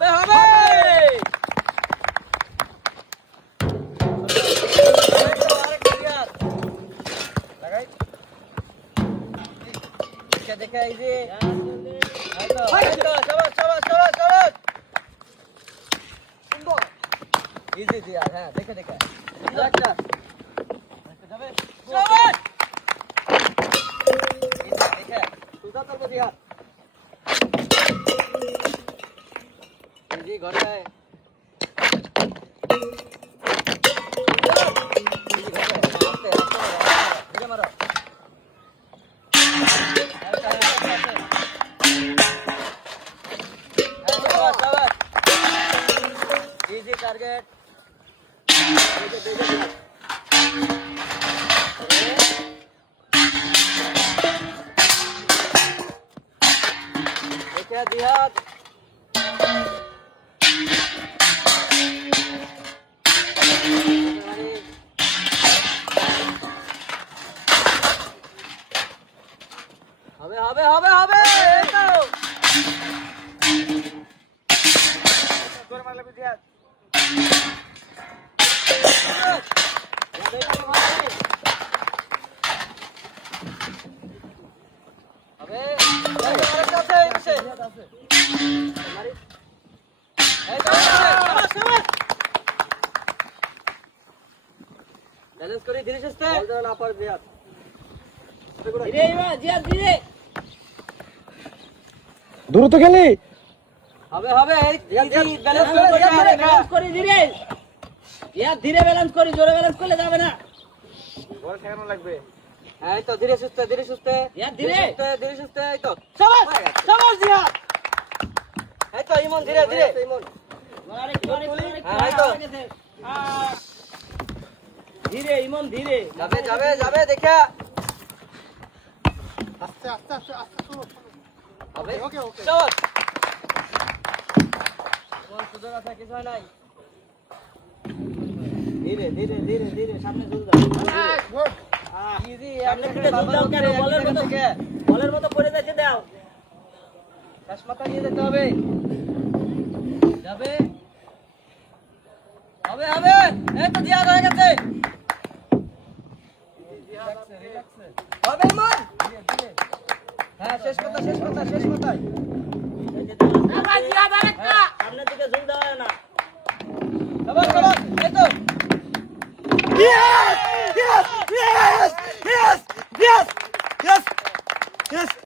হবে হবে আরেকটা জিহাদ লাগাই দেখে এই যে শাবাশ শাবাশ শাবাশ শাবাশ সুন্দর ইজি জিহাদ হ্যাঁ দেখে দেখে আরেকটা যাবে শাবাশ দেখে সুন্দর করবে জিহাদ এই ঘরে easy target देखिए जिहाद হবে হবে হবে হবে এই তো জোরে মারলে জিহাদ হবে আরেকটা আছে এই পাশে মারি এই তো শাবাশ শাবাশ ব্যালেন্স করি ধীরে সুস্থে বল না পার জিহাদ ধীরে জিহাদ ধীরে দ্রুত খেলি হবে হবে ব্যালেন্স করি ধীরে ধীরে ব্যালেন্স করি জোরে ব্যালেন্স করলে যাবে না বল ঠেকানো লাগবে হ্যাঁ এই তো ধীরে সুস্থে ধীরে সুস্থে ধীরে সুস্থে এই তো শাবাশ শাবাশ জিহাদ এই তো ইমন ধীরে ধীরে ইমন এই তো ধীরে ইমন ধীরে যাবে যাবে যাবে দেখা আস্তে আস্তে আস্তে আস্তে শুরু হবে ওকে ওকে শাবাশ কোন সুযোগ আছে কিছু হয় নাই ধীরে ধীরে ধীরে ধীরে সামনে চলে যাও গুড ইজি সামনে থেকে চলে যাও কেন বলের মতো পড়ে যাচ্ছে দাও চশমাটা নিয়ে যেতে হবে যাবে হবে হবে এই তো জিহাদ হয়ে গেছে হবে ইমন হ্যাঁ শেষ কথা শেষ কথা শেষ কথাই সামনের দিকে ঝুল দেওয়া না শাবাশ শাবাশ এই তো Yes! Yes! Yes! Yes! Yes! Yes!